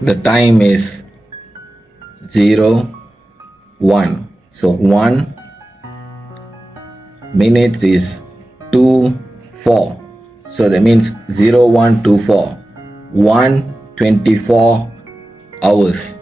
The time is 0, 1. So 1 minutes is 2, 4. So that means 0, 1, 2, 4. 1, 24 hours.